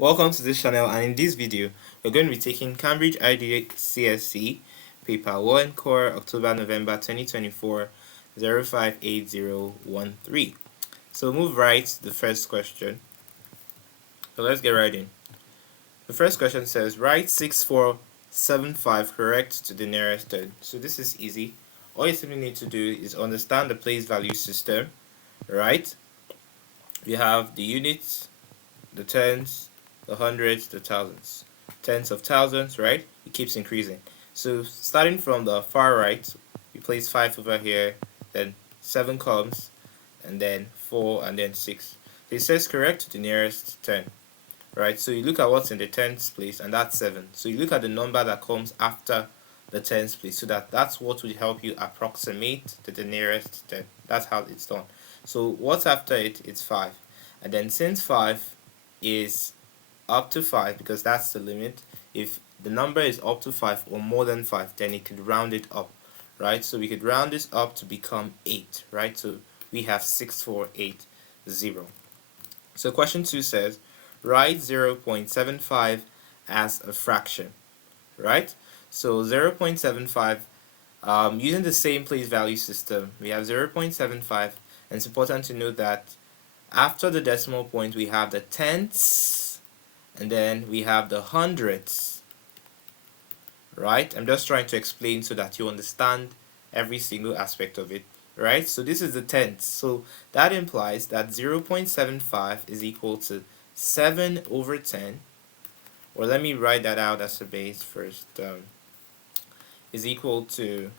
Welcome to this channel, and in this video we're going to be taking Cambridge IGCSE paper 1 core October-November 2024 058013. So move right to the first question. So let's get right in. The first question says write 6475 correct to the nearest third. So this is easy. All you simply need to do is understand the place value system, right? You have the units, the tens, the hundreds, the thousands. Tens of thousands, right? It keeps increasing. So starting from the far right, we place 5 over here, then 7 comes, and then 4, and then 6. So it says correct to the nearest 10, right? So you look at what's in the tens place, and that's 7. So you look at the number that comes after the tens place, so that's what will help you approximate to the nearest 10. That's how it's done. So what's after it? It's 5. And then since 5 is up to 5, because that's the limit, if the number is up to 5 or more than 5, then it could round it up, right? So we could round this up to become 8, right? So we have 6480. So question 2 says write 0.75 as a fraction, right? So 0.75, using the same place value system, we have 0.75, and it's important to note that after the decimal point we have the tenths, and then we have the hundredths, right? I'm just trying to explain so that you understand every single aspect of it, right? So this is the tenths, so that implies that 0.75 is equal to 7 over 10, or let me write that out as a base first, is equal to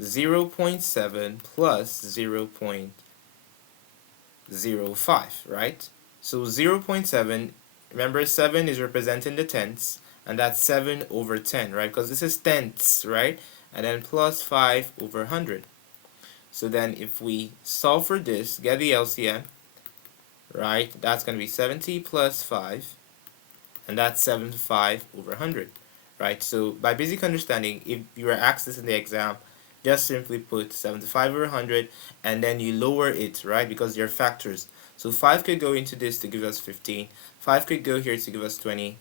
0.7 plus 0.05, right? So 0.7, remember 7 is representing the tenths, and that's 7 over 10, right? Because this is tenths, right? And then plus 5 over 100. So then if we solve for this, get the LCM, right? That's going to be 70 plus 5, and that's 75 over 100, right? So by basic understanding, if you were asked this in the exam, just simply put 75 over 100, and then you lower it, right? Because they're factors. So 5 could go into this to give us 15. 5 could go here to give us 20,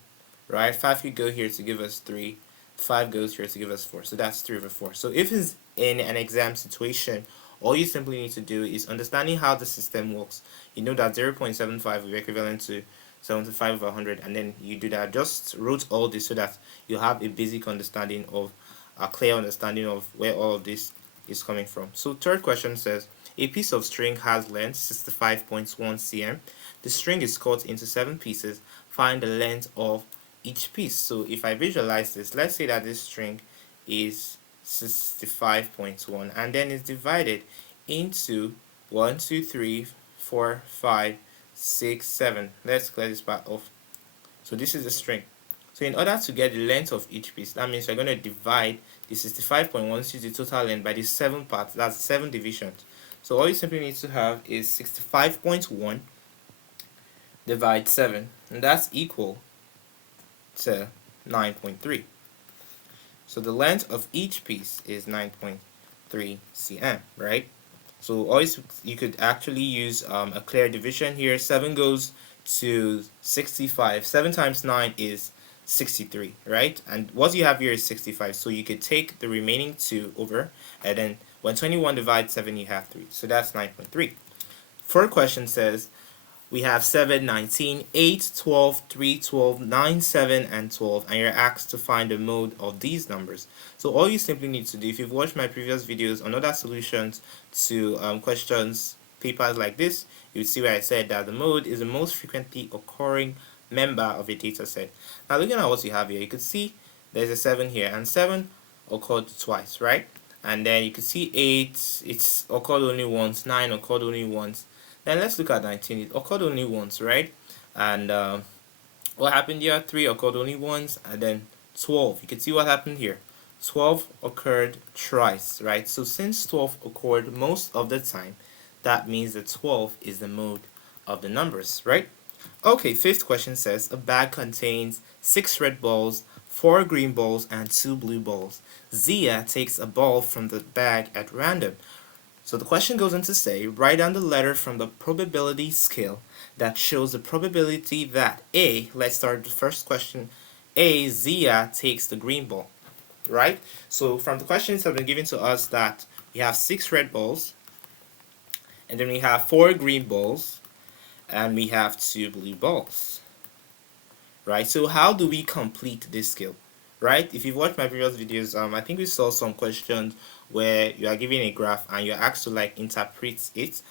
right? 5 could go here to give us 3. 5 goes here to give us 4. So that's 3 over 4. So if it's in an exam situation, all you simply need to do is understanding how the system works. You know that 0.75 will be equivalent to 75 over 100, and then you do that. Just wrote all this so that you have a basic understanding of a clear understanding of where all of this is coming from. So third question says a piece of string has length 65.1 cm. The string is cut into 7 pieces. Find the length of each piece. So if I visualize this, let's say that this string is 65.1, and then it's divided into 1, 2, 3, 4, 5, 6, 7. Let's clear this part off. So this is the string. So in order to get the length of each piece, that means we're going to divide the 65.1, which is the total length, by the 7 parts. That's 7 divisions. So all you simply need to have is 65.1 divide 7, and that's equal to 9.3. So the length of each piece is 9.3 cm, right? So always you could actually use a clear division here. 7 goes to 65. 7 times 9 is 63, right? And what you have here is 65. So you could take the remaining 2 over, and then when 21 divides 7, you have 3. So that's 9.3. Fourth question says we have 7, 19, 8, 12, 3, 12, 9, 7, and 12, and you're asked to find the mode of these numbers. So all you simply need to do, if you've watched my previous videos on other solutions to questions, papers like this, you would see where I said that the mode is the most frequently occurring member of a data set. Now looking at what you have here, you could see there's a 7 here, and 7 occurred twice, right? And then you could see 8, it's occurred only once, 9 occurred only once. Then let's look at 19. It occurred only once, right? And what happened here? 3 occurred only once, and then 12. You can see what happened here. 12 occurred twice, right? So since 12 occurred most of the time, that means that 12 is the mode of the numbers, right? Okay, fifth question says a bag contains 6 red balls, 4 green balls, and 2 blue balls. Zia takes a ball from the bag at random. So the question goes on to say, write down the letter from the probability scale that shows the probability that A, let's start with the first question, A, Zia takes the green ball, right? So from the questions that have been given to us that we have 6 red balls, and then we have 4 green balls, and we have 2 blue balls, right? So how do we complete this skill, right? If you've watched my previous videos, I think we saw some questions where you are given a graph and you're asked to like interpret it.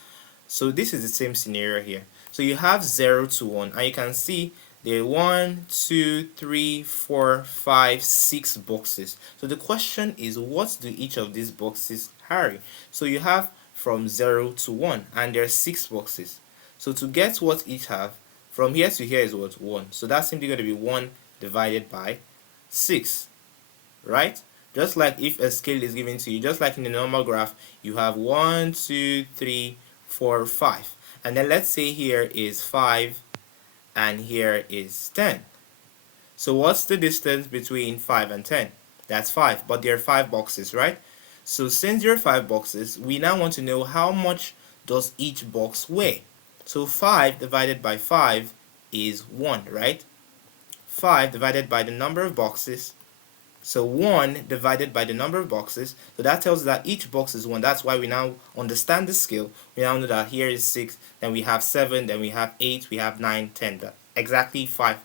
So this is the same scenario here. So you have 0 to 1, and you can see there are 1, 2, 3, 4, 5, 6 boxes. So the question is, what do each of these boxes carry? So you have from 0 to 1, and there are 6 boxes. So to get what each have, from here to here is what? 1. So that's simply going to be 1 divided by 6, right? Just like if a scale is given to you, just like in the normal graph, you have 1, 2, 3, 4, 5. And then let's say here is 5 and here is 10. So what's the distance between 5 and 10? That's 5, but there are 5 boxes, right? So since there are 5 boxes, we now want to know how much does each box weigh. So 5 divided by 5 is 1, right? 5 divided by the number of boxes. So 1 divided by the number of boxes. So that tells us that each box is 1. That's why we now understand the scale. We now know that here is 6, then we have 7, then we have 8, we have 9, 10. Exactly 5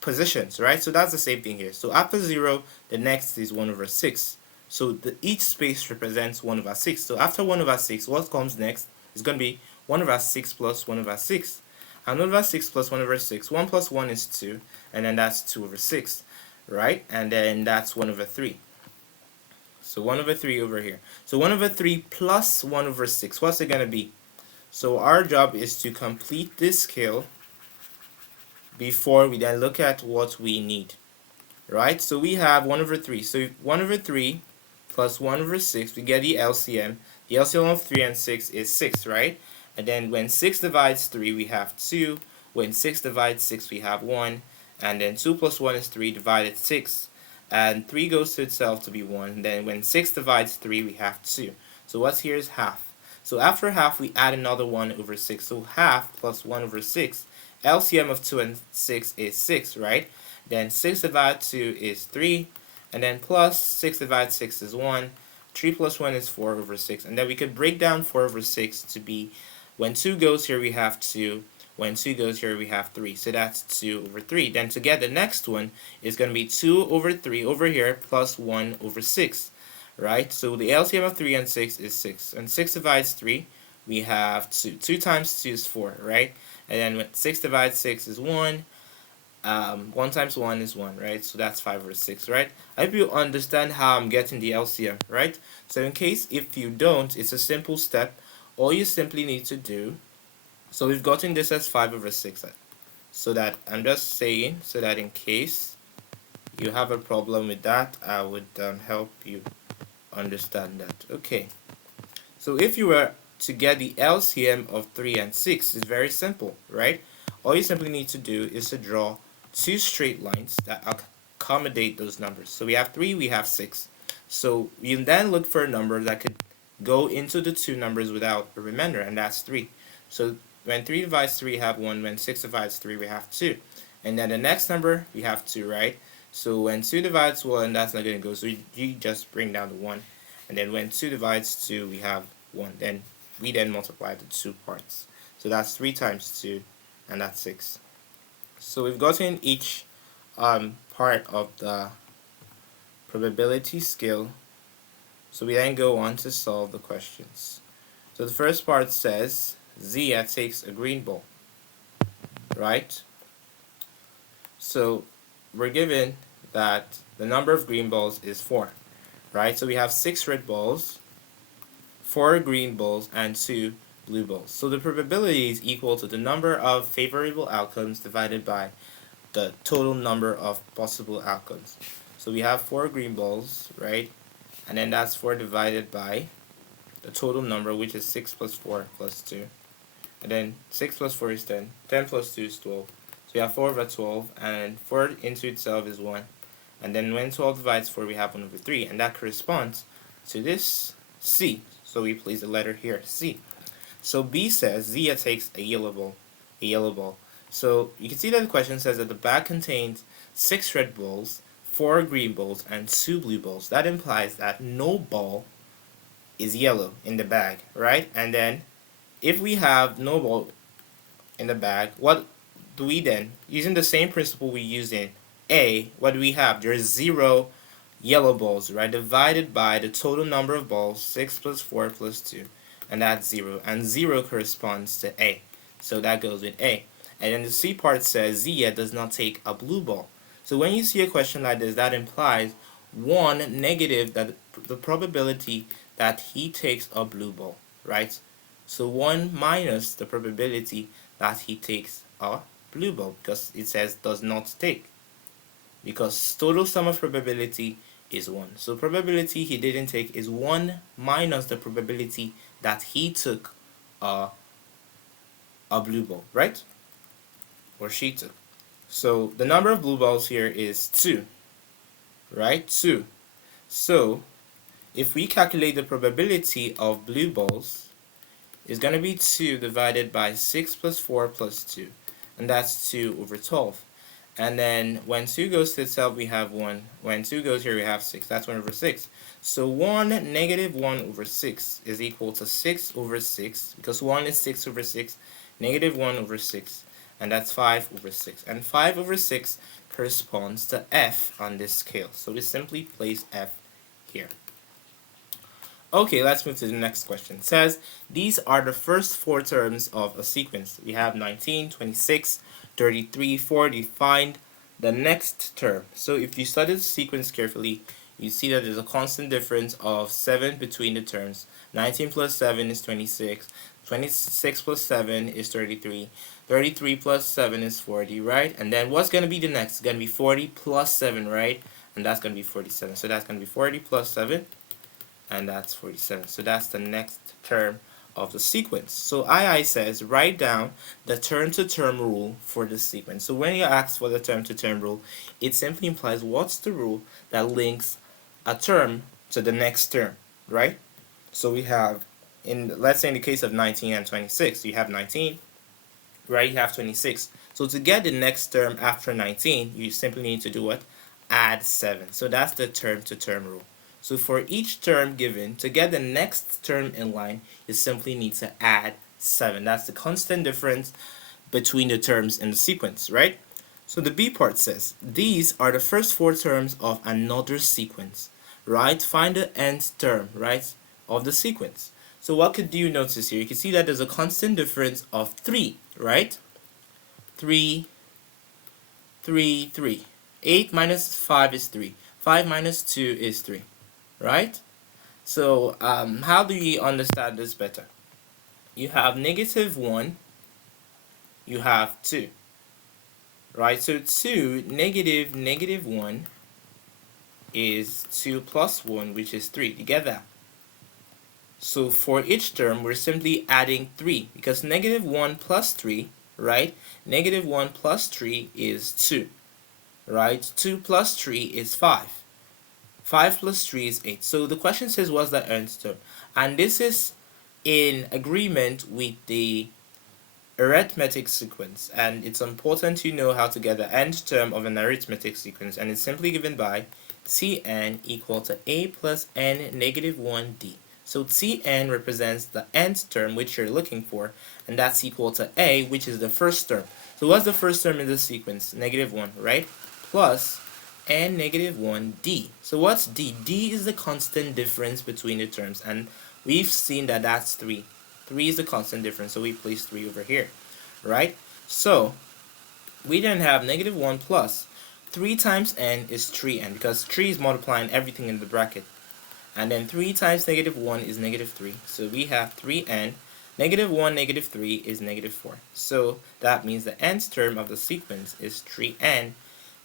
positions, right? So that's the same thing here. So after 0, the next is 1 over 6. So each space represents 1 over 6. So after 1 over 6, what comes next is going to be 1 over 6 plus 1 over 6. And 1 over 6 plus 1 over 6, 1 plus 1 is 2, and then that's 2 over 6, right? And then that's 1 over 3. So 1 over 3 over here. So 1 over 3 plus 1 over 6, what's it going to be? So our job is to complete this scale before we then look at what we need, right? So we have 1 over 3. So 1 over 3 plus 1 over 6, we get the LCM. The LCM of 3 and 6 is 6, right? And then when 6 divides 3, we have 2. When 6 divides 6, we have 1. And then 2 plus 1 is 3 divided 6. And 3 goes to itself to be 1. Then when 6 divides 3, we have 2. So what's here is half. So after half, we add another 1 over 6. So half plus 1 over 6. LCM of 2 and 6 is 6, right? Then 6 divided 2 is 3. And then plus 6 divided 6 is 1. 3 plus 1 is 4 over 6. And then we could break down 4 over 6 to be, when 2 goes here, we have 2. When 2 goes here, we have 3. So that's 2 over 3. Then to get the next one is going to be 2 over 3 over here plus 1 over 6, right? So the LCM of 3 and 6 is 6. And 6 divides 3, we have 2. 2 times 2 is 4, right? And then when 6 divides 6 is 1. 1 times 1 is 1, right? So that's 5 over 6, right? I hope you understand how I'm getting the LCM, right? So in case if you don't, it's a simple step. All you simply need to do, so we've gotten this as 5 over 6. So that, I'm just saying, so that in case you have a problem with that, I would help you understand that. Okay. So if you were to get the LCM of 3 and 6, it's very simple, right? All you simply need to do is to draw 2 straight lines that accommodate those numbers. So we have 3, we have 6. So you then look for a number that could go into the 2 numbers without a remainder, and that's 3. So when 3 divides 3, we have 1. When 6 divides 3, we have 2. And then the next number, we have 2, right? So when 2 divides 1, that's not going to go. So you just bring down the 1. And then when 2 divides 2, we have 1. Then we then multiply the 2 parts. So that's 3 times 2, and that's 6. So we've gotten each part of the probability scale. So we then go on to solve the questions. So the first part says Zia takes a green ball, right? So we're given that the number of green balls is 4, right? So we have 6 red balls, 4 green balls, and 2 blue balls. So the probability is equal to the number of favorable outcomes divided by the total number of possible outcomes. So we have 4 green balls, right? And then that's 4 divided by the total number, which is 6 plus 4 plus 2. And then 6 plus 4 is 10. 10 plus 2 is 12. So we have 4 over 12, and 4 into itself is 1. And then when 12 divides 4, we have 1 over 3. And that corresponds to this C. So we place the letter here, C. So B says Zia takes a yellow ball. So you can see that the question says that the bag contains 6 red balls, 4 green balls, and 2 blue balls. That implies that no ball is yellow in the bag, right? And then if we have no ball in the bag, what do we then, using the same principle we used in A, what do we have? There's 0 yellow balls, right? Divided by the total number of balls, 6 plus 4 plus 2, and that's 0. And 0 corresponds to A, so that goes with A. And then the C part says Zia does not take a blue ball. So when you see a question like this, that implies 1 negative, that the probability that he takes a blue ball, right? So 1 minus the probability that he takes a blue ball, because it says does not take. Because total sum of probability is 1. So probability he didn't take is 1 minus the probability that he took a blue ball, right? Or she took. So the number of blue balls here is 2, right? 2. So if we calculate the probability of blue balls, it's going to be 2 divided by 6 plus 4 plus 2, and that's 2 over 12. And then when 2 goes to itself, we have 1. When 2 goes here, we have 6. That's 1 over 6. So 1 negative 1 over 6 is equal to 6 over 6, because 1 is 6 over 6, negative 1 over 6, and that's 5 over 6. And 5 over 6 corresponds to F on this scale. So we simply place F here. Okay, let's move to the next question. It says, these are the first 4 terms of a sequence. We have 19, 26, 33, 40. Find the next term. So if you study the sequence carefully, you see that there's a constant difference of 7 between the terms. 19 plus 7 is 26. 26 plus 7 is 33. 33 plus 7 is 40, right? And then what's going to be the next? It's going to be 40 plus 7, right? And that's going to be 47. So that's going to be 40 plus 7. And that's 47. So that's the next term of the sequence. So II says write down the term-to-term rule for the sequence. So when you ask for the term-to-term rule, it simply implies what's the rule that links a term to the next term, right? So we have, let's say in the case of 19 and 26, you have 19, right? You have 26. So to get the next term after 19, you simply need to do what? Add 7. So that's the term-to-term rule. So for each term given, to get the next term in line, you simply need to add 7. That's the constant difference between the terms in the sequence, right? So the B part says, these are the first 4 terms of another sequence, right? Find the nth term, right, of the sequence. So what could you notice here? You can see that there's a constant difference of 3, right? 3, 3, 3. 8 minus 5 is 3. 5 minus 2 is 3. Right? So how do you understand this better? You have negative 1, you have 2. Right? So 2, negative 1 is 2 plus 1, which is 3. You get that? So for each term, we're simply adding 3, because negative 1 plus 3, right? Negative 1 plus 3 is 2. Right? 2 plus 3 is 5. 5 plus 3 is 8. So the question says what's the nth term? And this is in agreement with the arithmetic sequence. And it's important to know how to get the nth term of an arithmetic sequence. And it's simply given by Tn equal to a plus n negative 1d. So Tn represents the nth term which you're looking for. And that's equal to a, which is the first term. So what's the first term in the sequence? Negative 1, right? Plus and negative 1d. So what's d? d is the constant difference between the terms, and we've seen that that's 3. 3 is the constant difference, so we place 3 over here, right? So we then have negative 1 plus 3 times n is 3n, because 3 is multiplying everything in the bracket, and then 3 times negative 1 is negative 3, so we have 3n. Negative 1, negative 3 is negative 4, so that means the nth term of the sequence is 3n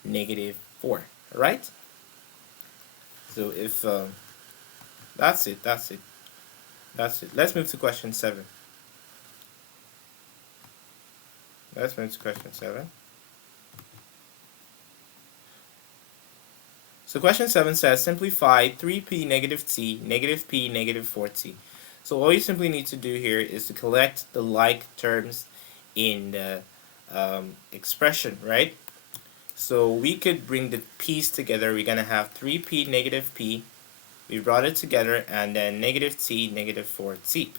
negative 4, right? So if that's it. Let's move to question 7. So question 7 says simplify 3p negative t negative p negative 4t. So all you simply need to do here is to collect the like terms in the expression, right? So we could bring the p's together. We're gonna have 3p negative p. We brought it together, and then negative t negative 4t.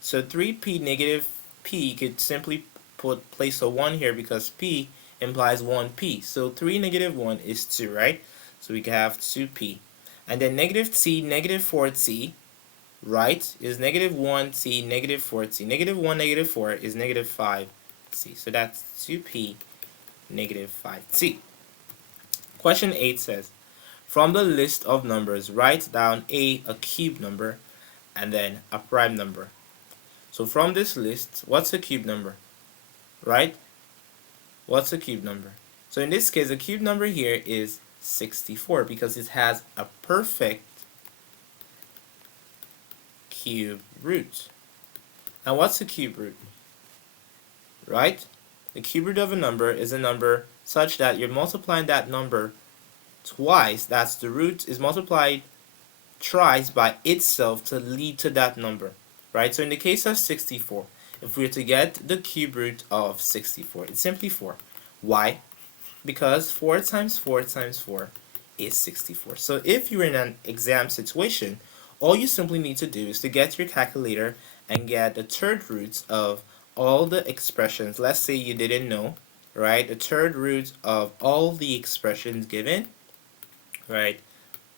So 3p negative p, you could simply place a 1 here because p implies 1p. So 3 negative 1 is 2, right? So we can have 2p. And then negative t negative 4t, right, is negative 1t negative 4t. Negative 1 negative 4 is negative 5t. So that's 2p negative 5t. Question 8 says, from the list of numbers, write down a cube number, and then a prime number. So from this list, what's a cube number? Right? What's a cube number? So in this case, the cube number here is 64 because it has a perfect cube root. And what's a cube root? Right? The cube root of a number is a number such that you're multiplying that number twice. That's the root is multiplied twice by itself to lead to that number. Right? So in the case of 64, if we were to get the cube root of 64, it's simply 4. Why? Because 4 times 4 times 4 is 64. So if you're in an exam situation, all you simply need to do is to get your calculator and get the third roots of all the expressions. Let's say you didn't know, right? The third root of all the expressions given, right?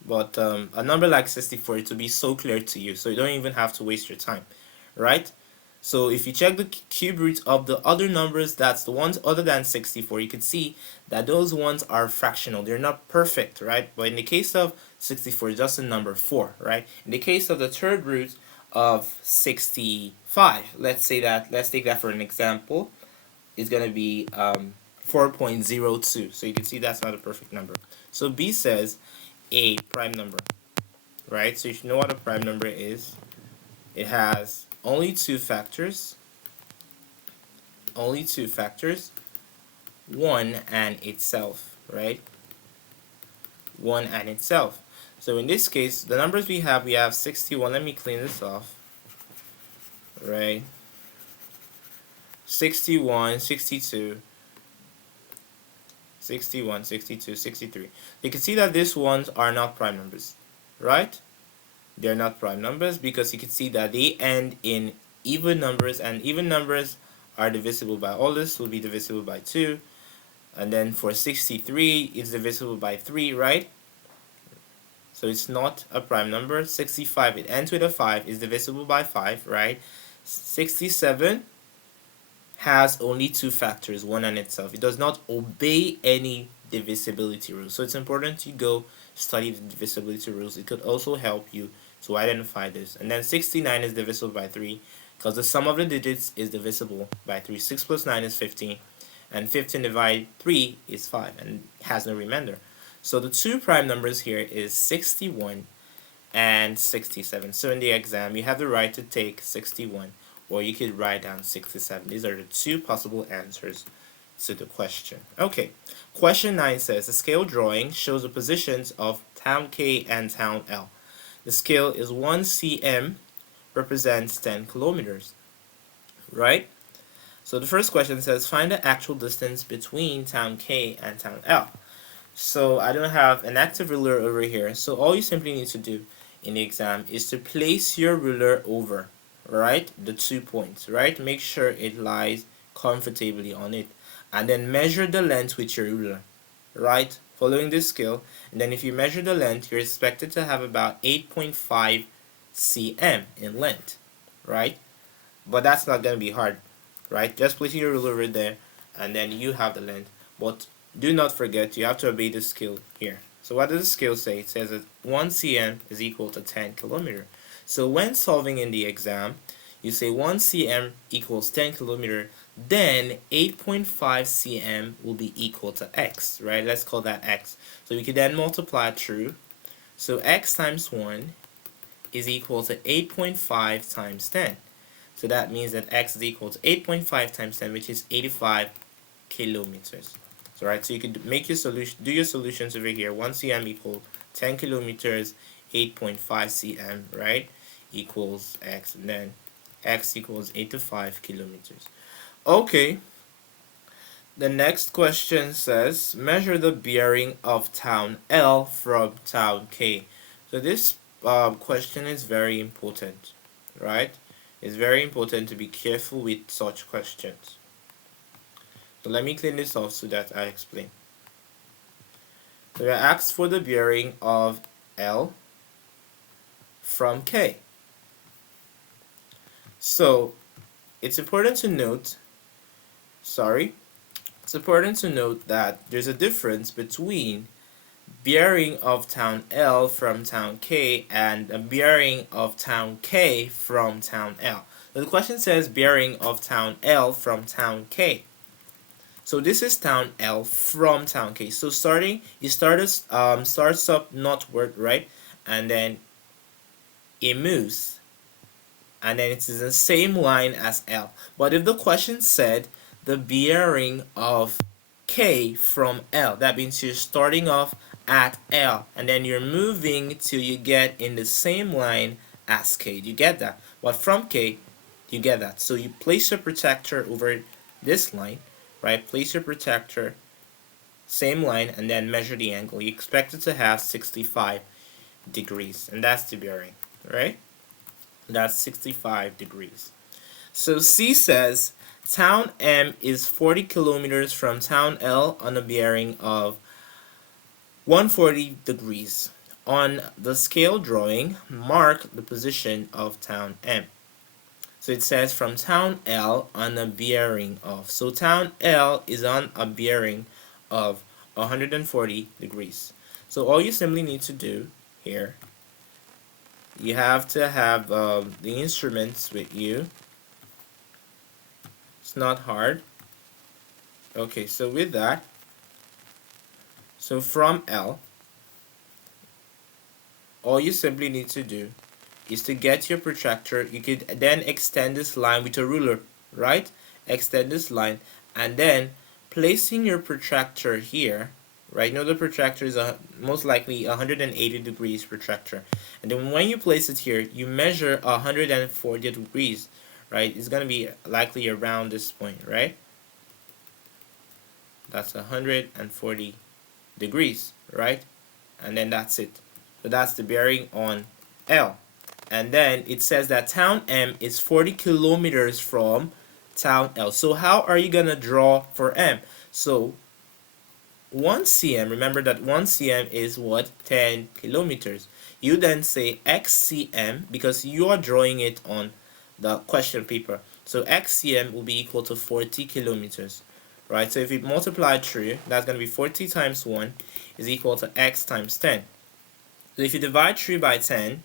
But a number like 64, it will be so clear to you, so you don't even have to waste your time, right? So if you check the cube root of the other numbers, that's the ones other than 64, you can see that those ones are fractional. They're not perfect, right? But in the case of 64, it's just a number 4, right? In the case of the third root of 65, let's take that for an example, it's going to be 4.02. So you can see that's not a perfect number. So B says a prime number, right? So you should know what a prime number is. It has only two factors, 1 and itself, right? 1 and itself. So in this case, the numbers we have 61. Let me clean this off, right? 61, 62, 61, 62, 63. You can see that these ones are not prime numbers, right? They're not prime numbers because you can see that they end in even numbers, and even numbers are divisible by, all this will be divisible by 2, and then for 63 it's divisible by 3, right? So it's not a prime number. 65, it ends with a 5, is divisible by 5, right? 67 has only two factors, 1 and itself. It does not obey any divisibility rules. So it's important to go study the divisibility rules. It could also help you to identify this. And then 69 is divisible by 3 because the sum of the digits is divisible by 3. 6 plus 9 is 15, and 15 divided 3 is 5 and has no remainder. So the two prime numbers here is 61 and 67. So in the exam, you have the right to take 61, or you could write down 67. These are the two possible answers to the question. Okay, question 9 says, the scale drawing shows the positions of town K and town L. The scale is 1 cm, represents 10 kilometers, right? So the first question says, find the actual distance between town K and town L. So I don't have an active ruler over here, so all you simply need to do in the exam is to place your ruler over, right, the 2 points, right? Make sure it lies comfortably on it, and then measure the length with your ruler, right, following this scale. And then if you measure the length, you're expected to have about 8.5 cm in length, right? But that's not going to be hard, right? Just place your ruler over there, and then you have the length. But do not forget, you have to obey the scale here. So what does the scale say? It says that 1 cm is equal to 10 kilometer. So when solving in the exam, you say 1 cm equals 10 kilometer, then 8.5 cm will be equal to x, right? Let's call that x. So we can then multiply through. So x times 1 is equal to 8.5 times 10. So that means that x is equal to 8.5 times 10, which is 85 kilometers. So right, so you could make your solution, do your solutions over here. 1 cm equal 10 kilometers, 8.5 cm, right, equals x, and then x equals 85 kilometers. Okay, the next question says measure the bearing of town L from town K. So this question is very important, right? It's very important to be careful with such questions. So let me clean this off so that I explain. So we are asked for the bearing of L from K. So it's important to note, it's important to note that there's a difference between bearing of town L from town K and a bearing of town K from town L. So the question says bearing of town L from town K. So this is town L from town K. So it starts up northward, right? And then it moves. And then it is the same line as L. But if the question said the bearing of K from L, that means you're starting off at L and then you're moving till you get in the same line as K. You get that? But from K, you get that. So you place your protractor over this line, right? Place your protractor, same line, and then measure the angle. You expect it to have 65 degrees, and that's the bearing, right? That's 65 degrees. So C says town M is 40 kilometers from town L on a bearing of 140 degrees. On the scale drawing, mark the position of town M. So it says from town L on a bearing of. So town L is on a bearing of 140 degrees. So all you simply need to do here, you have to have the instruments with you. It's not hard. Okay, so with that, so from L, all you simply need to do is to get your protractor. You could then extend this line with a ruler, right? Extend this line, and then placing your protractor here, right? Now the protractor is most likely 180 degrees protractor, and then when you place it here, you measure 140 degrees, right? It's gonna be likely around this point, right? That's 140 degrees, right? And then that's it. So that's the bearing on L. And then it says that town M is 40 kilometers from town L. So how are you gonna draw for M? So 1 cm, remember that 1 cm is what? 10 kilometers. You then say xcm because you are drawing it on the question paper. So xcm will be equal to 40 kilometers, right? So if you multiply through, that's going to be 40 times 1 is equal to x times 10. So if you divide 3 by 10,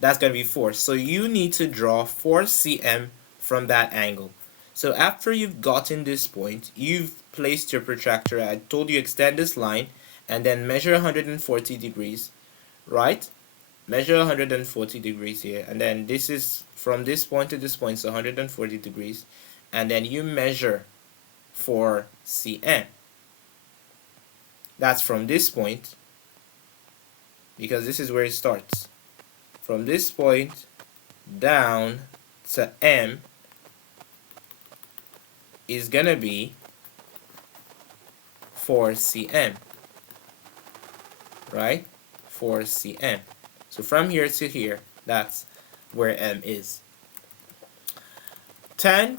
that's going to be 4. So you need to draw 4 cm from that angle. So after you've gotten this point, you've placed your protractor. I told you extend this line and then measure 140 degrees, right? Measure 140 degrees here, and then this is from this point to this point, so 140 degrees, and then you measure for cm. That's from this point, because this is where it starts. From this point down to M is gonna be 4 cm, right? 4 cm. So from here to here, that's where M is. 10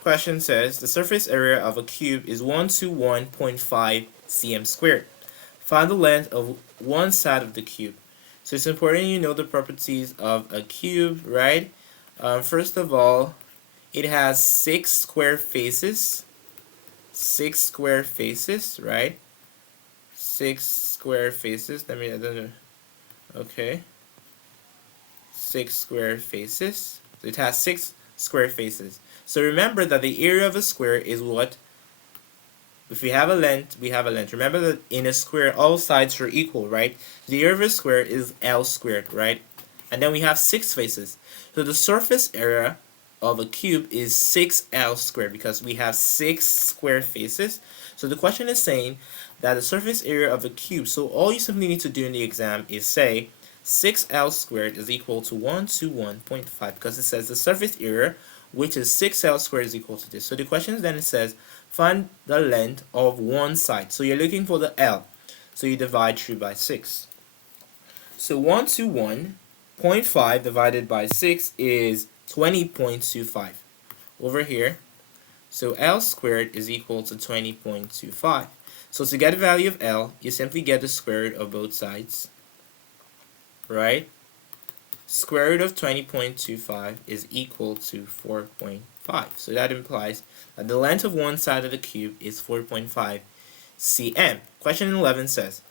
question says the surface area of a cube is 121.5 cm squared. Find the length of one side of the cube. So it's important you know the properties of a cube, right? First of all, it has 6 square faces. 6 square faces, right? 6 square faces. I don't know. Okay. 6 square faces. So it has 6 square faces. So remember that the area of a square is what? If we have a length, we have a length. Remember that in a square, all sides are equal, right? The area of a square is L squared, right? And then we have 6 faces. So the surface area of a cube is 6L squared because we have 6 square faces. So the question is saying that the surface area of a cube, so all you simply need to do in the exam is say 6L squared is equal to 121.5 because it says the surface area, which is 6L squared, is equal to this. So the question then it says find the length of one side. So you're looking for the L. So you divide through by 6. So 121.5 divided by 6 is 20.25 over here. So L squared is equal to 20.25. So to get the value of L, you simply get the square root of both sides, right? Square root of 20.25 is equal to 4.5. So that implies that the length of one side of the cube is 4.5 cm. Question 11 says,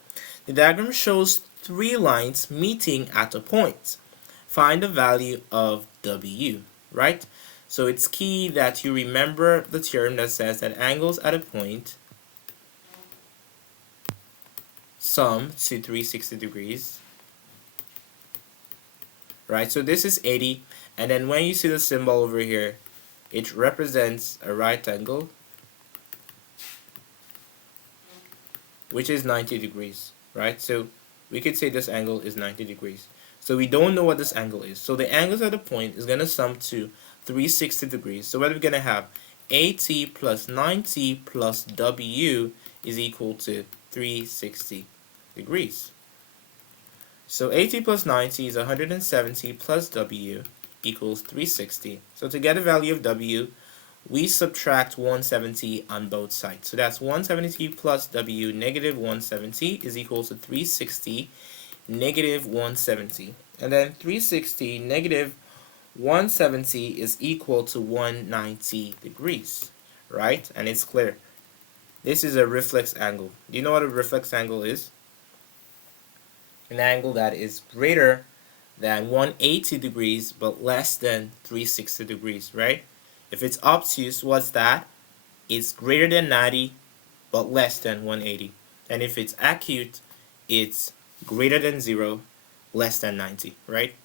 the diagram shows three lines meeting at a point. Find the value of W, right? So it's key that you remember the theorem that says that angles at a point sum to 360 degrees, right? So this is 80, and then when you see the symbol over here, it represents a right angle, which is 90 degrees, right? So we could say this angle is 90 degrees. So we don't know what this angle is. So the angles at the point is going to sum to 360 degrees. So what are we going to have? AT plus 90 plus W is equal to 360 degrees. So AT plus 90 is 170 plus W equals 360. So to get the value of W, we subtract 170 on both sides. So that's 170 plus W, negative 170, is equal to 360, negative 170. And then 360 negative 170 is equal to 190 degrees, right? And it's clear. This is a reflex angle. Do you know what a reflex angle is? An angle that is greater than 180 degrees but less than 360 degrees, right? If it's obtuse, what's that? It's greater than 90 but less than 180. And if it's acute, it's greater than 0, less than 90, right?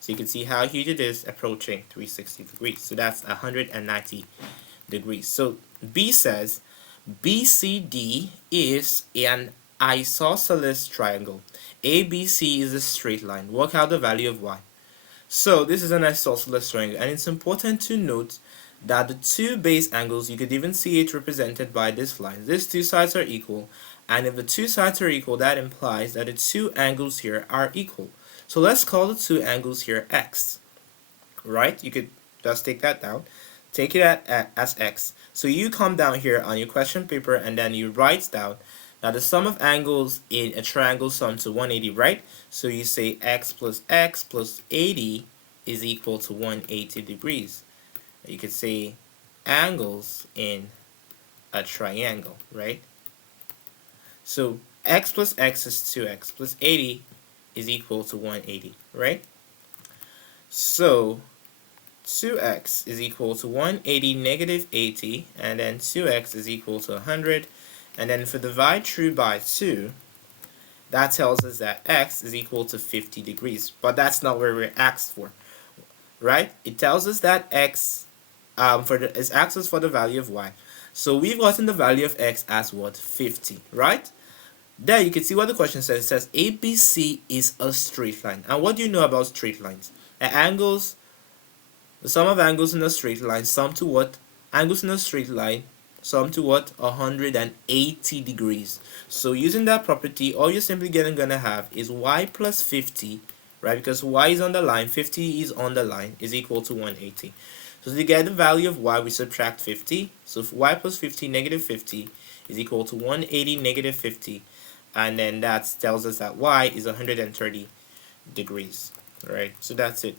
So you can see how huge it is, approaching 360 degrees. So that's 190 degrees. So B says BCD is an isosceles triangle. ABC is a straight line. Work out the value of y. So this is an isosceles triangle, and it's important to note that the two base angles, you could even see it represented by this line. These two sides are equal, and if the two sides are equal, that implies that the two angles here are equal. So let's call the two angles here x, right? You could just take that down. Take it as x. So you come down here on your question paper and then you write down that the sum of angles in a triangle sum to 180, right? So you say x plus 80 is equal to 180 degrees. You could say angles in a triangle, right? So x plus x is 2x plus 80 is equal to 180, right? So 2x is equal to 180 negative 80, and then 2x is equal to 100. And then if we divide through by 2, that tells us that x is equal to 50 degrees. But that's not what we're asked for, right? It tells us that x is asked us for the value of y. So we've gotten the value of x as what? 50, right? There you can see what the question says. It says ABC is a straight line. And what do you know about straight lines? The sum of angles in a straight line sum to what? Angles in a straight line sum to what? 180 degrees. So using that property, all you're simply gonna have is y plus 50, right? Because y is on the line, 50 is on the line, is equal to 180. So to get the value of y, we subtract 50. So y plus 50, negative 50, is equal to 180 negative 50. And then that tells us that y is 130 degrees. Alright, so that's it.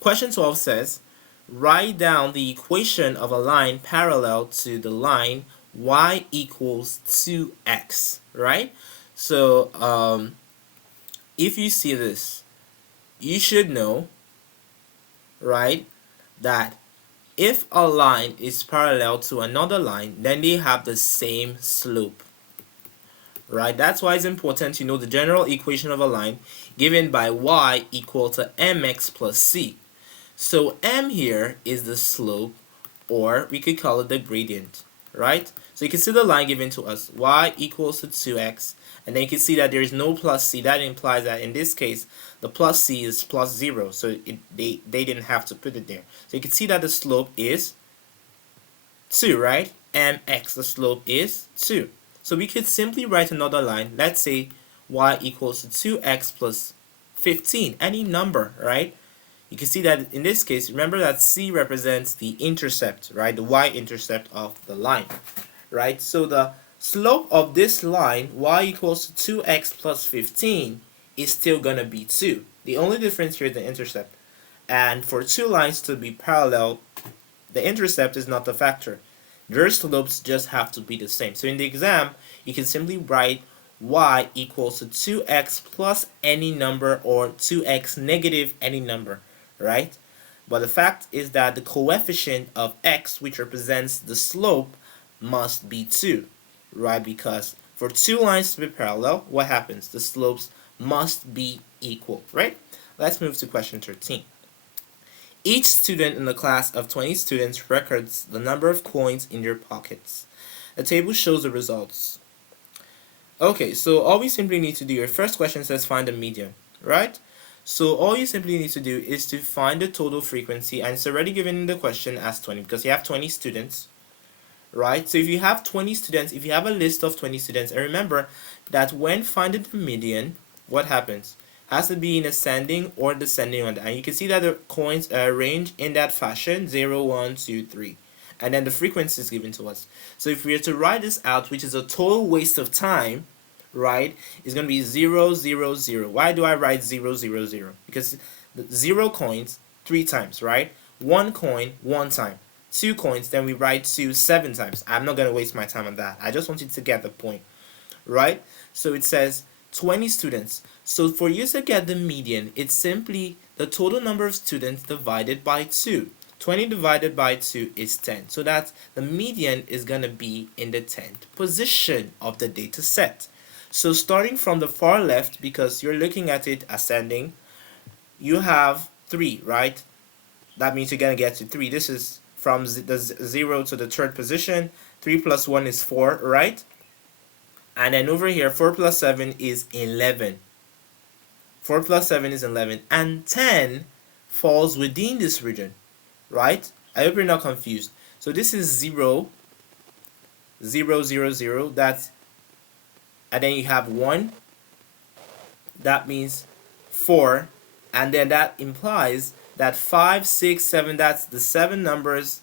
Question 12 says, write down the equation of a line parallel to the line y equals 2x, right? So if you see this, you should know, right, that if a line is parallel to another line, then they have the same slope, right? That's why it's important to know the general equation of a line given by y equal to mx plus c. So m here is the slope, or we could call it the gradient. right? So you can see the line given to us, y equals to 2x, and then you can see that there is no plus c. That implies that in this case, the plus c is plus 0, so they didn't have to put it there. So you can see that the slope is 2, right? Mx, the slope is 2. So we could simply write another line. Let's say y equals to 2x plus 15, any number, right? You can see that in this case, remember that c represents the intercept, right? The y-intercept of the line, right? So the slope of this line, y equals to 2x plus 15, is still going to be 2. The only difference here is the intercept. And for two lines to be parallel, the intercept is not the factor. Their slopes just have to be the same. So in the exam, you can simply write y equals to 2x plus any number or 2x negative any number, right? But the fact is that the coefficient of x, which represents the slope, must be 2, right? Because for two lines to be parallel, what happens? The slopes must be equal, right? Let's move to question 13. Each student in the class of 20 students records the number of coins in their pockets. The table shows the results. Okay, so all we simply need to do, your first question says find the median, right? So all you simply need to do is to find the total frequency, and it's already given in the question as 20 because you have 20 students, right? So if you have 20 students, if you have a list of 20 students, and remember that when finding the median, what happens? Has to be in ascending or descending order, and you can see that the coins are arranged in that fashion: 0, 1, 2, 3, and then the frequency is given to us. So if we were to write this out, which is a total waste of time, right, it's going to be 0, 0, 0. Why do I write 0, 0, 0? Because the 0 coins 3 times, right? 1 coin 1 time. 2 coins, then we write 2 7 times. I'm not going to waste my time on that. I just want you to get the point, right? So it says 20 students. So for you to get the median, it's simply the total number of students divided by 2. 20 divided by 2 is 10. So that the median is going to be in the 10th position of the data set. So starting from the far left, because you're looking at it ascending, you have 3, right? That means you're going to get to 3. This is from the 0 to the 3rd position. 3 plus 1 is 4, right? And then over here, 4 plus 7 is 11. 4 plus 7 is 11. And 10 falls within this region, right? I hope you're not confused. So this is 0, 0, 0, 0. That's, and then you have 1. That means 4. And then that implies that 5, 6, 7, that's the 7 numbers,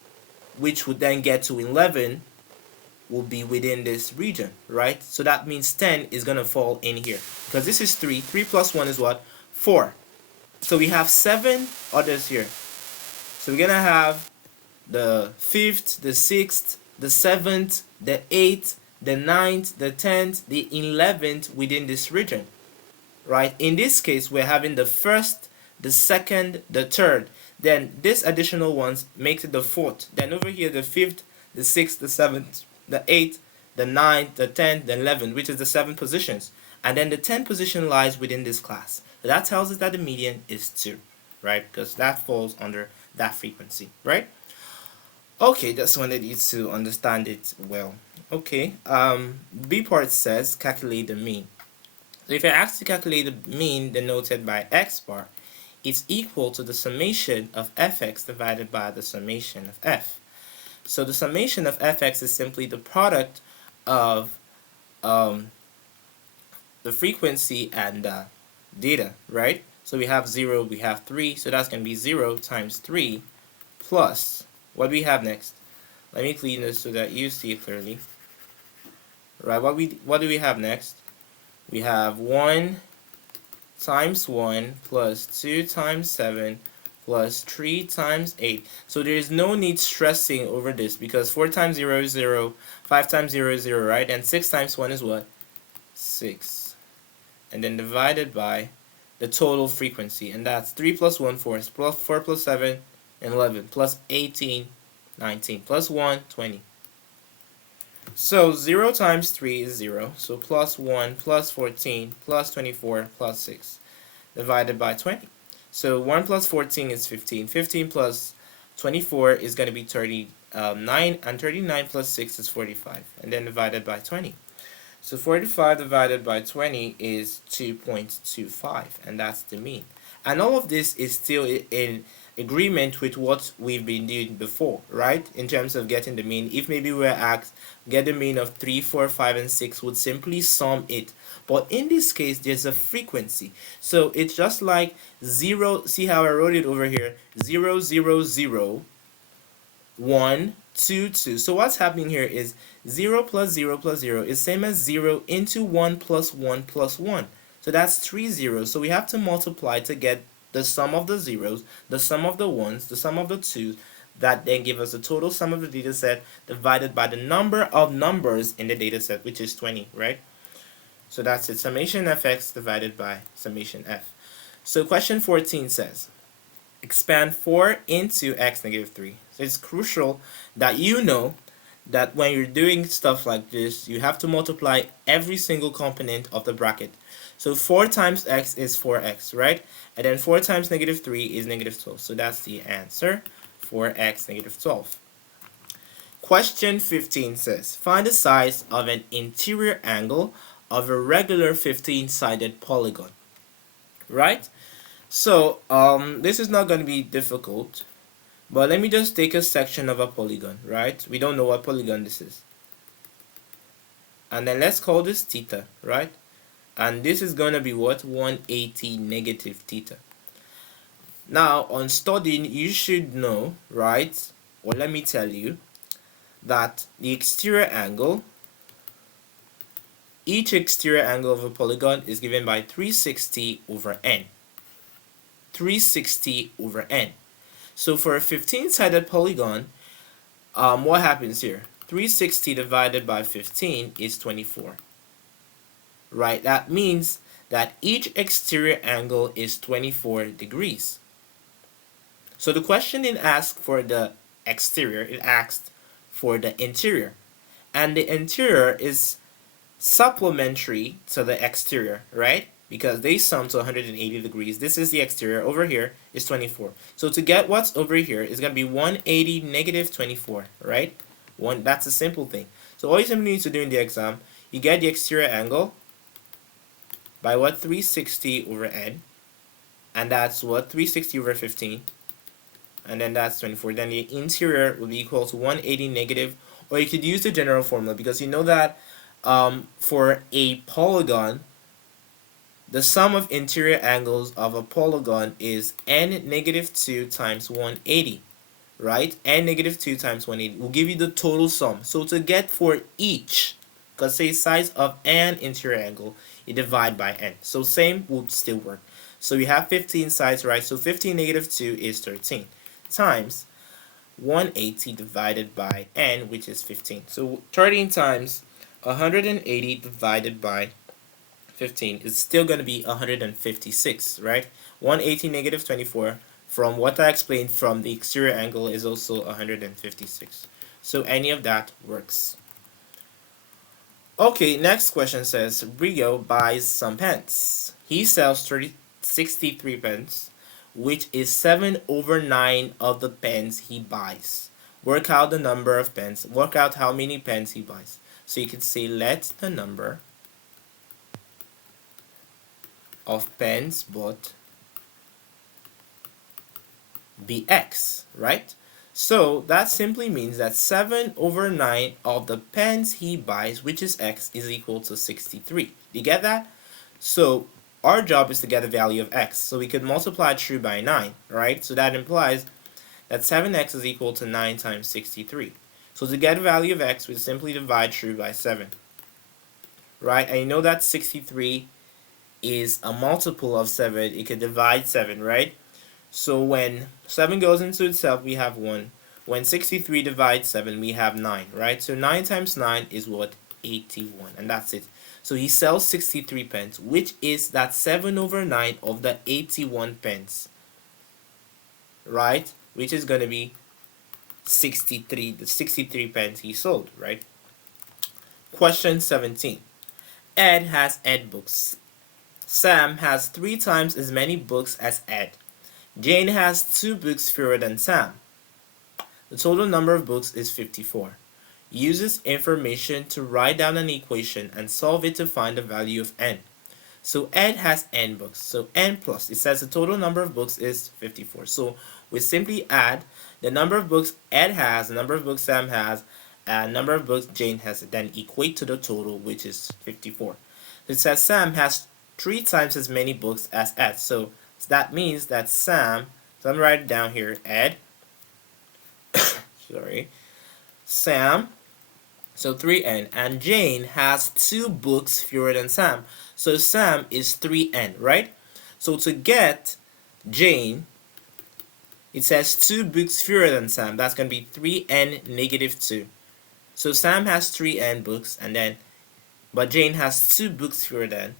which would then get to 11, will be within this region, right? So that means 10 is going to fall in here, because this is 3. 3 plus 1 is what? 4. So we have 7 others here. So we're going to have the 5th, the 6th, the 7th, the 8th, the 9th, the 10th, the 11th within this region, right? In this case, we're having the 1st, the 2nd, the 3rd. Then this additional ones makes it the 4th. Then over here, the 5th, the 6th, the 7th, the 8th, the 9th, the 10th, the 11th, which is the 7 positions. And then the 10th position lies within this class. So that tells us that the median is 2, right? Because that falls under that frequency, right? Okay, just wanted you to understand it well. Okay, B part says calculate the mean. So if I ask to calculate the mean denoted by x bar, it's equal to the summation of fx divided by the summation of f. So the summation of fx is simply the product of the frequency and the data, right? So we have 0, we have 3, so that's going to be 0 times 3 plus, what do we have next? Let me clean this so that you see it clearly. Right, what do we have next? We have 1 times 1 plus 2 times 7 plus 3 times 8. So there is no need stressing over this, because 4 times 0 is 0, 5 times 0 is 0, right? And 6 times 1 is what? 6. And then divided by the total frequency, and that's 3 plus 1, 4, plus 4 plus 7, 11, plus 18, 19, plus 1, 20. So 0 times 3 is 0, so plus 1, plus 14, plus 24, plus 6, divided by 20. So 1 plus 14 is 15. 15 plus 24 is going to be 9 and 39 plus 6 is 45, and then divided by 20. So 45 divided by 20 is 2.25, and that's the mean. And all of this is still in agreement with what we've been doing before, right? In terms of getting the mean, if maybe we were asked get the mean of 3, 4, 5, and 6, would simply sum it. But in this case, there's a frequency. So it's just like 0, see how I wrote it over here, 0, 0, 0, 1, 2, 2. So what's happening here is 0 plus 0 plus 0 is same as 0 into 1 plus 1 plus 1. So that's 3 zeros. So we have to multiply to get the sum of the zeros, the sum of the ones, the sum of the twos, that then give us the total sum of the data set divided by the number of numbers in the data set, which is 20, right? So that's it. Summation fx divided by summation f. So question 14 says, expand 4 into x negative 3. So it's crucial that you know that when you're doing stuff like this, you have to multiply every single component of the bracket. So 4 times x is 4x, right? And then 4 times negative 3 is negative 12. So that's the answer, 4x negative 12. Question 15 says, find the size of an interior angle of a regular 15-sided polygon, right? So this is not going to be difficult, but let me just take a section of a polygon, right? We don't know what polygon this is. And then let's call this theta, right? And this is going to be what? 180 negative theta. Now, on studying, you should know, right? Or let me tell you that the exterior angle, each exterior angle of a polygon is given by 360 over n. 360 over n. So for a 15-sided polygon, what happens here? 360 divided by 15 is 24. Right? That means that each exterior angle is 24 degrees. So the question didn't ask for the exterior, it asked for the interior. And the interior is supplementary to the exterior, right? Because they sum to 180 degrees. This is the exterior. Over here is 24. So to get what's over here is going to be 180 negative 24, right? That's a simple thing. So all you simply need to do in the exam, you get the exterior angle by what? 360 over n. And that's what? 360 over 15. And then that's 24. Then the interior will be equal to 180 negative, or you could use the general formula, because you know that for a polygon, the sum of interior angles of a polygon is n negative 2 times 180, right? N negative 2 times 180 will give you the total sum. So to get for each, because say size of an interior angle, you divide by n. So same would still work. So we have 15 sides, right? So 15 negative 2 is 13 times 180 divided by n, which is 15. So 13 times 180 divided by 15 is still going to be 156, right? 180 negative 24 from what I explained from the exterior angle is also 156. So any of that works. Okay, next question says, Rio buys some pens. He sells 63 pens, which is 7 over 9 of the pens he buys. Work out the number of pens. Work out how many pens he buys. So you could say let the number of pens bought be x, right? So that simply means that 7 over 9 of the pens he buys, which is x, is equal to 63. Do you get that? So our job is to get the value of x. So we could multiply through by 9, right? So that implies that 7x is equal to 9 times 63. So to get the value of x, we simply divide through by 7, right? And you know that 63 is a multiple of 7. It could divide 7, right? So when 7 goes into itself, we have 1. When 63 divides 7, we have 9, right? So 9 times 9 is what? 81. And that's it. So he sells 63 pence, which is that 7 over 9 of the 81 pence, right? Which is going to be 63, the 63 pence he sold, right? Question 17. Ed has Ed books. Sam has 3 times as many books as Ed. Jane has 2 books fewer than Sam. The total number of books is 54. Use this information to write down an equation and solve it to find the value of n. So Ed has n books. So n plus, it says the total number of books is 54. So we simply add the number of books Ed has, the number of books Sam has, and number of books Jane has, then equate to the total, which is 54. It says Sam has 3 times as many books as Ed. So that means that Sam, so I'm writing down here, Ed, sorry, Sam, so 3n, and Jane has 2 books fewer than Sam. So Sam is 3n, right? So to get Jane, it says 2 books fewer than Sam. That's going to be 3n negative 2. So Sam has 3n books, and then, but Jane has 2 books fewer than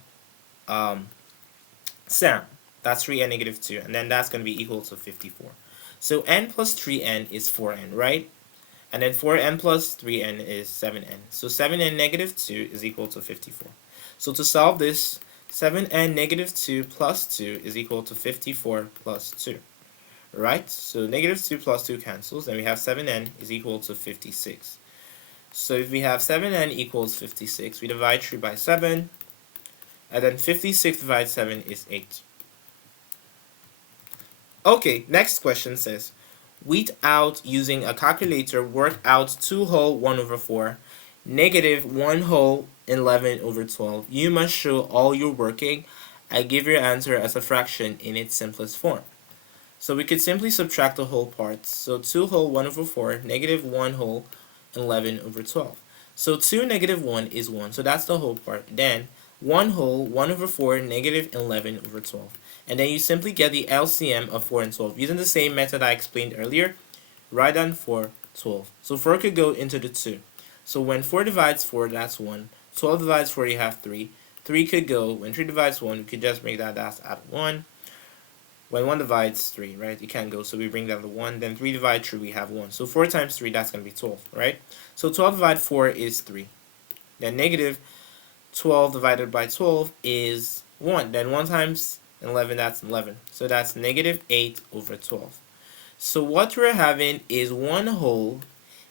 Sam. That's 3n negative 2, and then that's going to be equal to 54. So n plus 3n is 4n, right? And then 4n plus 3n is 7n. So 7n negative 2 is equal to 54. So to solve this, 7n negative 2 plus 2 is equal to 54 plus 2. Right? So negative 2 plus 2 cancels, and we have 7n is equal to 56. So if we have 7n equals 56, we divide 3 by 7, and then 56 divided 7 is 8. Okay, next question says, without using a calculator, work out 2 whole 1 over 4, negative 1 whole 11 over 12. You must show all your working and give your answer as a fraction in its simplest form. So we could simply subtract the whole parts. So 2 whole 1 over 4, negative 1 whole 11 over 12. So 2 negative 1 is 1, so that's the whole part. Then 1 whole 1 over 4, negative 11 over 12. And then you simply get the LCM of 4 and 12. Using the same method I explained earlier, write down 4, 12. So 4 could go into the 2. So when 4 divides 4, that's 1. 12 divides 4, you have 3. 3 could go, when 3 divides 1, we could just make that's at 1. When 1 divides 3, right, it can't go, so we bring down the 1. Then 3 divides 3, we have 1. So 4 times 3, that's going to be 12, right? So 12 divided 4 is 3. Then negative 12 divided by 12 is 1. Then 1 times 11, that's 11. So that's negative 8 over 12. So what we're having is 1 whole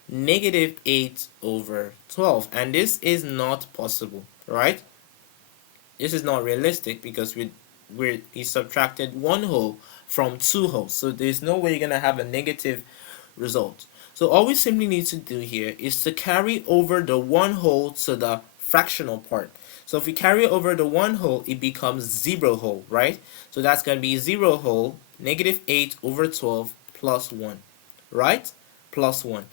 negative 8 over 12. And this is not possible, right? This is not realistic because we subtracted 1 whole from 2 wholes. So there's no way you're going to have a negative result. So all we simply need to do here is to carry over the 1 whole to the fractional part. So if we carry over the 1 whole, it becomes 0 whole, right? So that's going to be 0 whole, negative 8 over 12 plus 1, right? Plus 1.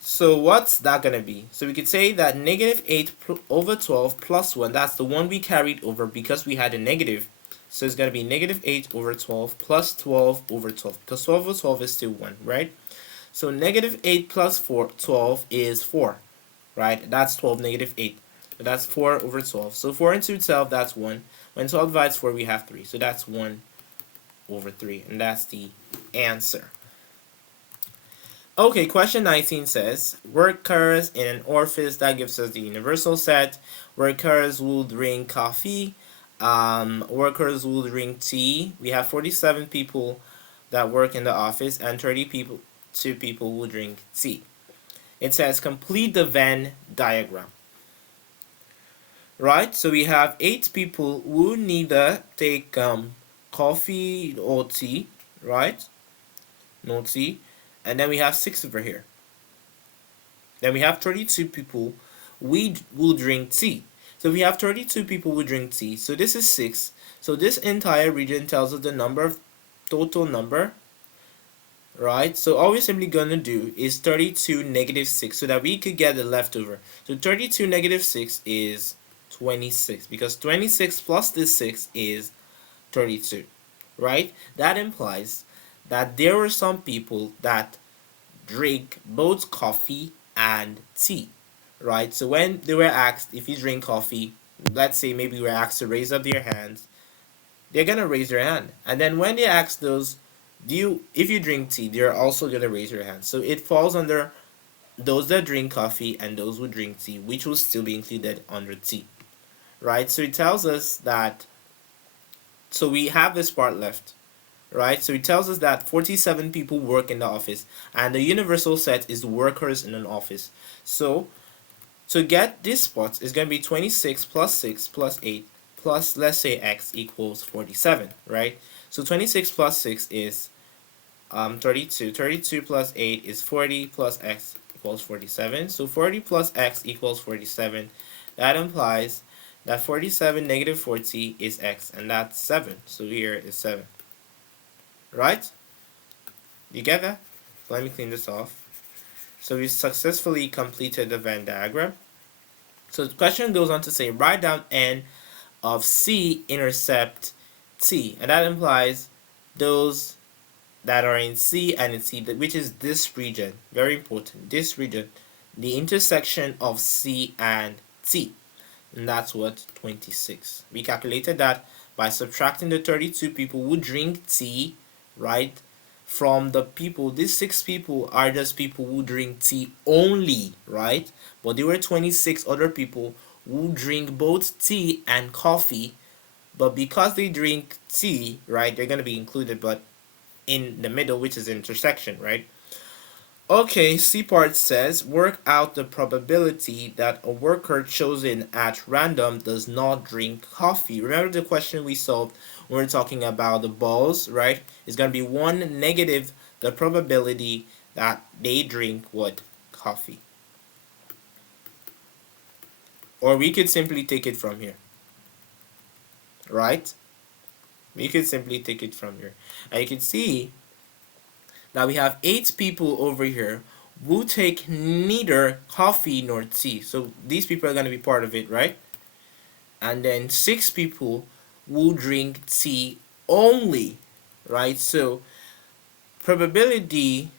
So what's that going to be? So we could say that negative 8 over 12 plus 1, that's the one we carried over because we had a negative. So it's going to be negative 8 over 12 plus 12 over 12, because 12 over 12 is still 1, right? So negative 8 plus 12 is 4, right? That's 12, negative 8. So that's 4 over 12. So 4 into 12, that's 1. When 12 divides 4, we have 3. So that's 1 over 3. And that's the answer. Okay, question 19 says, workers in an office, that gives us the universal set. Workers will drink coffee. Workers will drink tea. We have 47 people that work in the office, and 2 people will drink tea. It says, complete the Venn diagram. Right, so we have 8 people who neither take coffee or tea, right? No tea. And then we have 6 over here. Then we have 32 people we will drink tea. So we have 32 people who drink tea. So this is 6. So this entire region tells us the total number, right? So all we're simply going to do is 32 negative 6 so that we could get the leftover. So 32 negative 6 is 26, because 26 plus this 6 is 32, right? That implies that there were some people that drink both coffee and tea, right? So when they were asked if you drink coffee, let's say maybe we were asked to raise up their hands, they're gonna raise their hand. And then when they ask those, if you drink tea, they're also gonna raise their hand. So it falls under those that drink coffee and those who drink tea, which will still be included under tea, right? So it tells us that, so we have this part left, right? So it tells us that 47 people work in the office, and the universal set is workers in an office. So to get this spot, it's going to be 26 plus 6 plus 8 plus, let's say, x equals 47, right? So 26 plus 6 is 32. 32 plus 8 is 40 plus x equals 47. So 40 plus x equals 47. That implies that 47 negative 40 is x, and that's 7. So here is 7. Right? You get that? Let me clean this off. So we successfully completed the Venn diagram. So the question goes on to say, write down n of C intercept T, and that implies those that are in C and in C, which is this region. Very important. This region, the intersection of C and T, and that's what 26. We calculated that by subtracting the 32 people who drink tea, right, from the people. These 6 people are just people who drink tea only, right? But there were 26 other people who drink both tea and coffee, but because they drink tea, right, they're going to be included, but in the middle, which is intersection, right? Okay, C part says, work out the probability that a worker chosen at random does not drink coffee. Remember the question we solved when we were talking about the balls, right? It's going to be 1 negative the probability that they drink what? Coffee. Or we could simply take it from here, right? We could simply take it from here. And you can see that we have 8 people over here who take neither coffee nor tea. So these people are going to be part of it, right? And then 6 people who drink tea only, right? So probability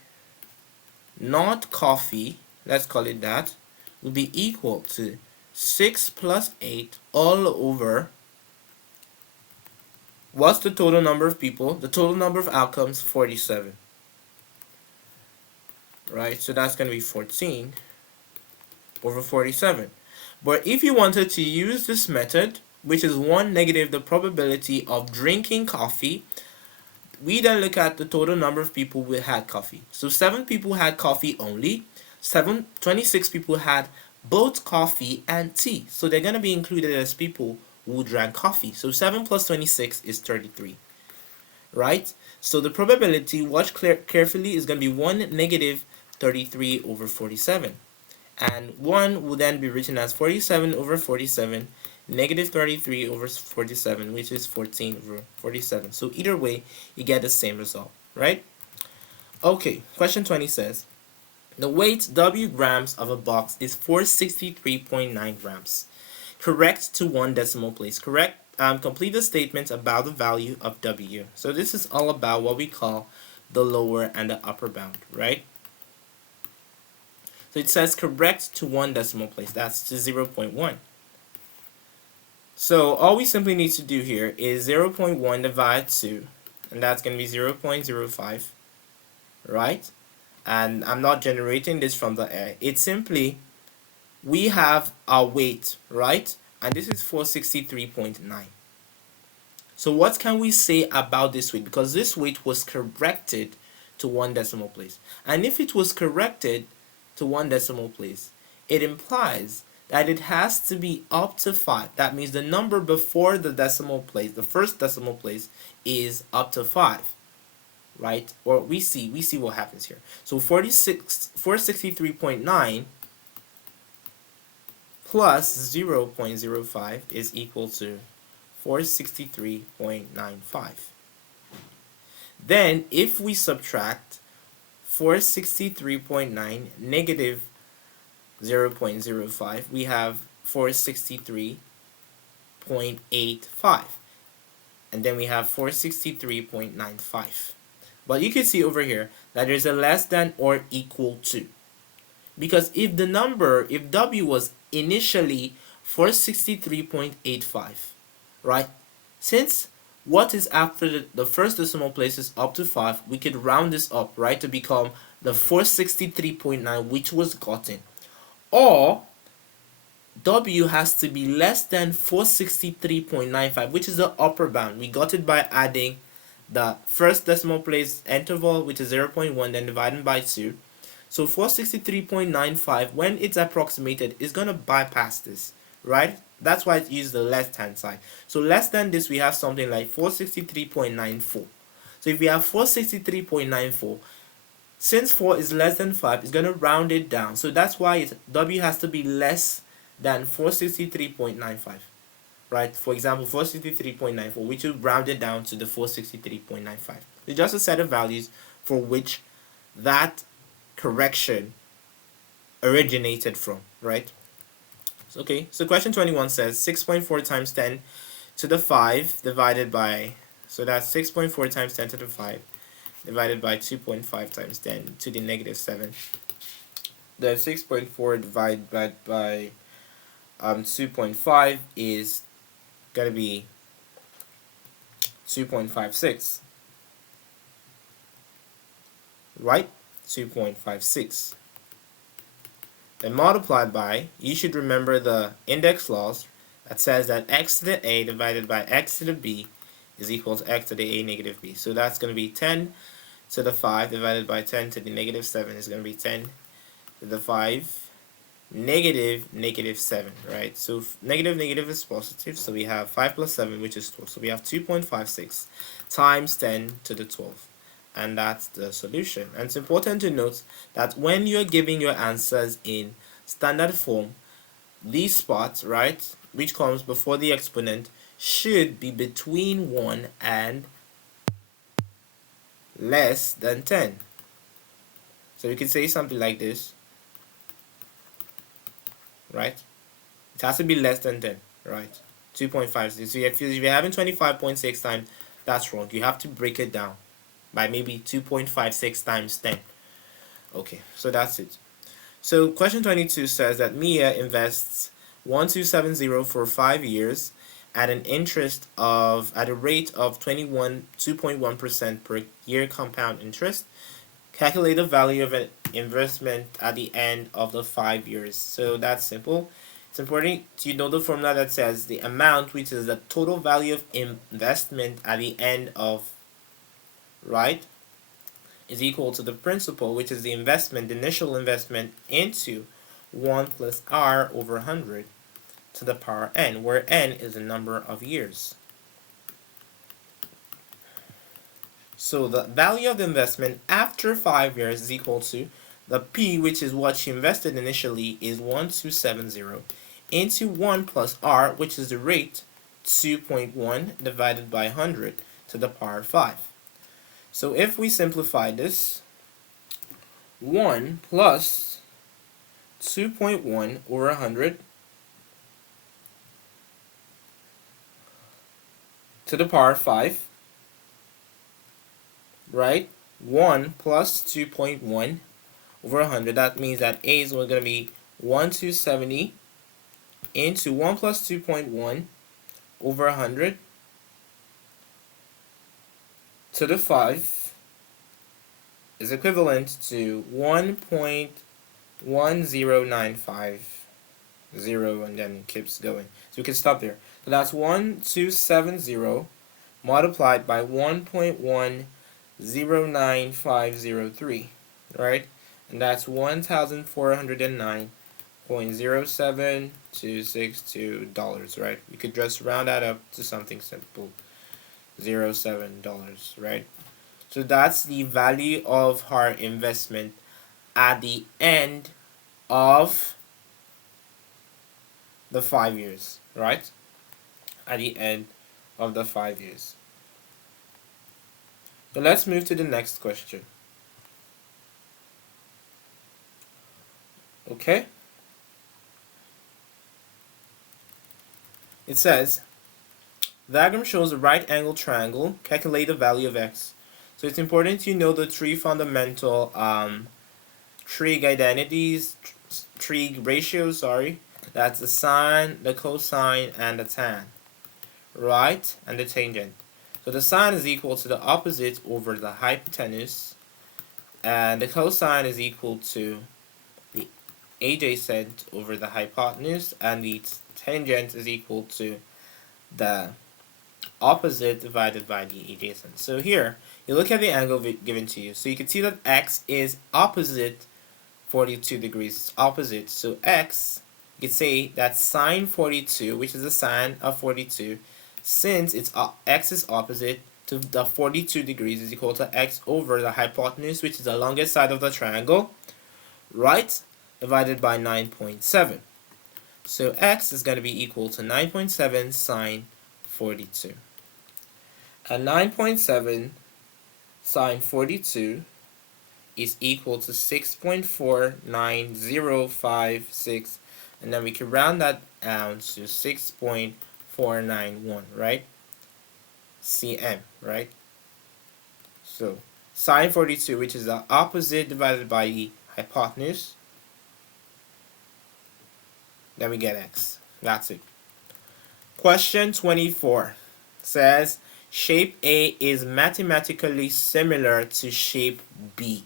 not coffee, let's call it that, will be equal to 6 plus 8 all over, what's the total number of people? The total number of outcomes, 47. Right, so that's going to be 14 over 47. But if you wanted to use this method, which is 1 negative the probability of drinking coffee, we then look at the total number of people who had coffee. So 7 people had coffee only, 26 people had both coffee and tea. So they're going to be included as people who drank coffee. So 7 plus 26 is 33. Right? So the probability, watch carefully, is going to be 1 negative 33 over 47. And 1 will then be written as 47 over 47, negative 33 over 47, which is 14 over 47. So either way, you get the same result, right? Okay, question 20 says, the weight W grams of a box is 463.9 grams. Correct to 1 decimal place. Correct. Complete the statement about the value of W. So this is all about what we call the lower and the upper bound, right? So it says correct to 1 decimal place. That's to 0.1. So all we simply need to do here is 0.1 divided 2, and that's going to be 0.05, right? And I'm not generating this from the air. It's simply, we have our weight, right? And this is 463.9. So what can we say about this weight? Because this weight was corrected to 1 decimal place. And if it was corrected to 1 decimal place, it implies that it has to be up to 5. That means the number before the decimal place, the first decimal place, is up to 5. Right? Or we see what happens here. So 463.9 plus 0.05 is equal to 463.95. Then if we subtract 463.9 negative 0.05, we have 463.85. And then we have 463.95. But you can see over here that there's a less than or equal to. Because if the number, if W was initially 463.85, right? Since what is after the first decimal place is up to 5, we could round this up, right, to become the 463.9 which was gotten. Or W has to be less than 463.95, which is the upper bound. We got it by adding the first decimal place interval, which is 0.1, then dividing by 2. So 463.95, when it's approximated, is going to bypass this, right? That's why it uses the left-hand side. So less than this, we have something like 463.94. So if we have 463.94, since 4 is less than 5, it's going to round it down. So that's why W has to be less than 463.95. Right? For example, 463.94, which will round it down to the 463.95. It's just a set of values for which that correction originated from, right? Okay, so question 21 says 6.4 times 10 to the 5 divided by, so that's 6.4 times 10 to the 5 divided by 2.5 times 10 to the negative 7. The 6.4 divided by 2.5 is going to be 2.56, right? 2.56. Then multiplied by, you should remember the index laws that says that x to the a divided by x to the b is equal to x to the a negative b. So that's going to be 10 to the 5 divided by 10 to the negative 7 is going to be 10 to the 5 negative 7, right? So negative is positive, so we have 5 plus 7, which is 12. So we have 2.56 times 10 to the 12. And that's the solution. And it's important to note that when you're giving your answers in standard form, these spots, right, which comes before the exponent, should be between 1 and less than 10. So you can say something like this, right? It has to be less than 10, right? 2.56. So if you're having 25.6 times, that's wrong. You have to break it down by maybe 2.56 times 10. Okay, so that's it. So question 22 says that Mia invests 1270 for 5 years at a rate of 2.1% per year compound interest. Calculate the value of an investment at the end of the 5 years. So that's simple. It's important to know the formula that says the amount, which is the total value of investment at the end of, right, is equal to the principal, which is the investment, the initial investment, into 1 plus r over 100 to the power n, where n is the number of years. So the value of the investment after 5 years is equal to the P, which is what she invested initially, is 1270, into 1 plus R, which is the rate, 2.1 divided by 100 to the power 5. So if we simplify this, 1 plus 2.1 over 100 to the power 5, right? 1 plus 2.1 over 100, that means that A is going to be 1270 into 1 plus 2.1 over 100 to the 5 is equivalent to 1.10950, and then it keeps going. So we can stop there. So that's 1270 multiplied by 1.109503, right? And that's 1,409.07262 dollars, right? We could just round that up to something simple, $0.07, right? So that's the value of her investment at the end of the 5 years, right? At the end of the 5 years. So let's move to the next question. Okay? It says, the diagram shows a right angle triangle. Calculate the value of x. So it's important to know the three fundamental trig identities, trig ratios, sorry. That's the sine, the cosine, and the tan, right? And the tangent. So the sine is equal to the opposite over the hypotenuse, and the cosine is equal to the adjacent over the hypotenuse, and the tangent is equal to the opposite divided by the adjacent. So here, you look at the angle given to you. So you can see that x is opposite 42 degrees. It's opposite. So x, you could say that sine 42, which is the sine of 42, since it's x is opposite to the 42 degrees, is equal to x over the hypotenuse, which is the longest side of the triangle, right, divided by 9.7. So x is going to be equal to 9.7 sine 42. And 9.7 sine 42 is equal to 6.49056, and then we can round that down to 6.491, right? cm, right? So sine 42, which is the opposite divided by the hypotenuse, then we get x. That's it. Question 24 says shape A is mathematically similar to shape B.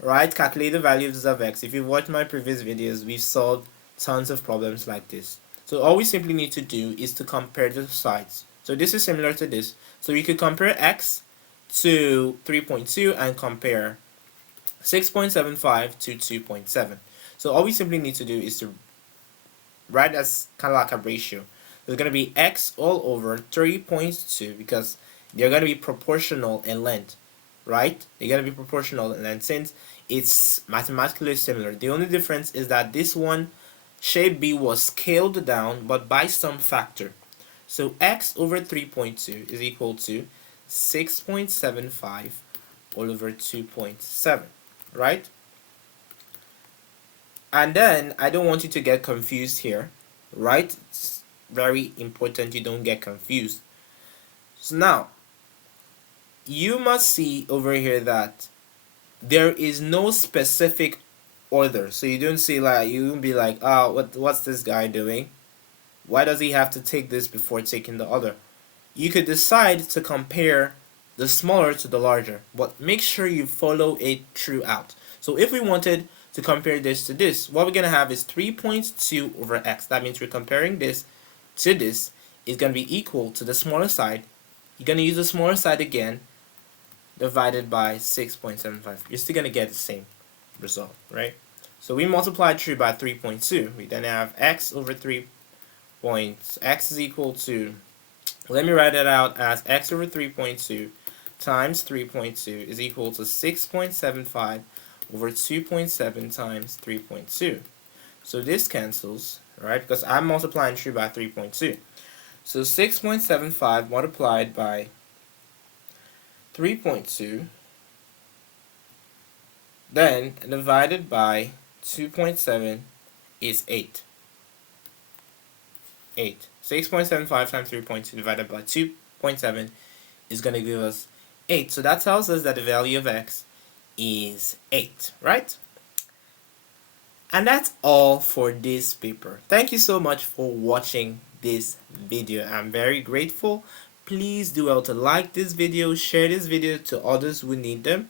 Right? Calculate the values of x. If you've watched my previous videos, we've solved tons of problems like this. So all we simply need to do is to compare the sides. So this is similar to this. So we could compare x to 3.2 and compare 6.75 to 2.7. So all we simply need to do is to write as kind of like a ratio. There's going to be x all over 3.2 because they're going to be proportional in length, right? They're going to be proportional in length since it's mathematically similar. The only difference is that this one, shape B, was scaled down but by some factor. So x over 3.2 is equal to 6.75 all over 2.7, right? And then I don't want you to get confused here, right? It's very important you don't get confused. So now, you must see over here that there is no specific order. So you don't see like, you won't be like, oh, what's this guy doing? Why does he have to take this before taking the other? You could decide to compare the smaller to the larger, but make sure you follow it throughout. So if we wanted to compare this to this, what we're going to have is 3.2 over x. That means we're comparing this to this. Is going to be equal to the smaller side. You're going to use the smaller side again, divided by 6.75. You're still going to get the same result, right? So we multiplied through by 3.2. We then have x over 3 points. X is equal to, let me write it out as x over 3.2 times 3.2 is equal to 6.75 over 2.7 times 3.2. So this cancels, right? Because I'm multiplying through by 3.2. So 6.75 multiplied by 3.2, then divided by 2.7 is 8. 8. 6.75 times 3.2 divided by 2.7 is going to give us 8. So that tells us that the value of x is 8, right? And that's all for this paper. Thank you so much for watching this video. I'm very grateful. Please do well to like this video, share this video to others who need them,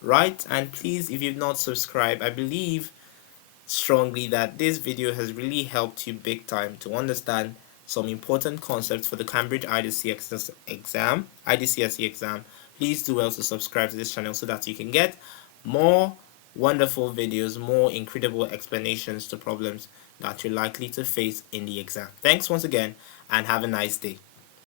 right? And please, if you've not subscribed, I believe strongly that this video has really helped you big time to understand some important concepts for the Cambridge IGCSE exam. Please do well to subscribe to this channel so that you can get more wonderful videos, more incredible explanations to problems that you're likely to face in the exam. Thanks once again and have a nice day.